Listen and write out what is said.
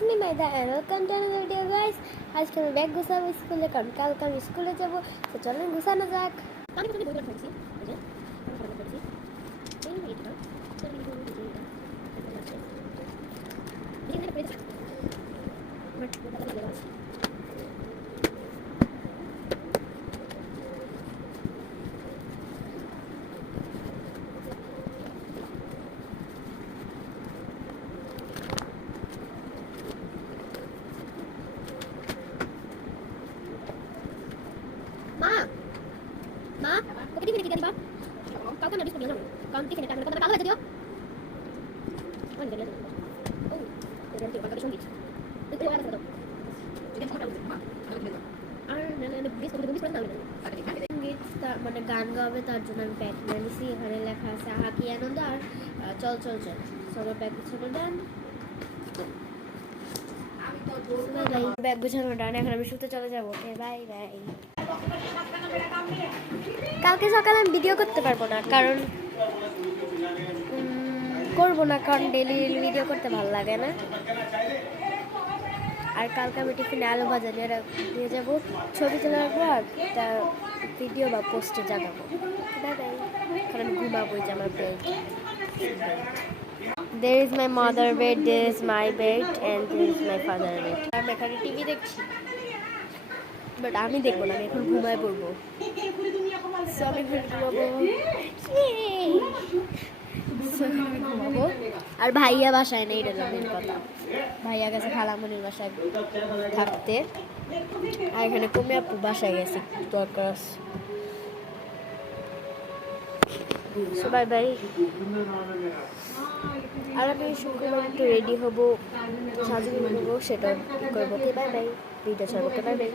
it's me Maida and welcome to another video guys. আজকে আমি bag গুছাবো স্কুলে, কারণ কালকে আমি স্কুলে যাবো। তো চলেন গুছানো যাক। আমি প্রথমে বই পড়ছি, এই যে আমি বই পড়ছি এই এটা তারপরে এই যে এটা আছে এখানে পেজ বাট এটা দেওয়া আছে। মা মা কপি টিফিনে কি দিবা? কালকে আমি বিস্কুট নিয়ে যাবো, কারণ টিফিনে টাকা কথা ভালো হয়েছে দিও। ওই গেলে ও এটা তো বাকি সঙ্গীত একটু আলাদা দাও। আর না বিস্কুট দাও না। সঙ্গীত মানে গান গাবে, তার জন্য আমি ব্যাগ নিয়ে নিছি। এখানে লেখা আছে আহা কি আনন্দ আর চল চল চল। সবার ব্যাগ গুছানো ডান, ব্যাগ গুছানো ডান। এখন আমি শুতে চলে যাবো। Okay bye bye. কালকে সকালে আমি ভিডিও করতে পারবো না, কারণ ডেলি ভিডিও করতে ভালো লাগে না। আর কালকে আমি টিফিনে আলু ভাজা নিয়ে যাবো, ছবি তুলে রাখবো আর একটা ভিডিও বা পোস্টে জানাবো। কারণ ঘুমাবো, যে আমার bed. There is my mother bed, there is my bed and there is my father bed. আমি এখানে টিভি দেখছি, বাট আমি দেখবো না, আমি এখন ঘুমায় পড়বো। সো আমি ঘুমাবো। আর ভাইয়া বাসায় নেই, এটা মেন কথা। ভাইয়া গেছে খালামণির বাসায় থাকতে, আর এখানে কমে আপু বাসায় গেছে দরকার। So bye bye. আর আমি শুক্রবার একটু রেডি হবো, সাজুগুজু করবো, সেটা করবো। Bye bye. ভিডিও ছাড়বো। Bye bye.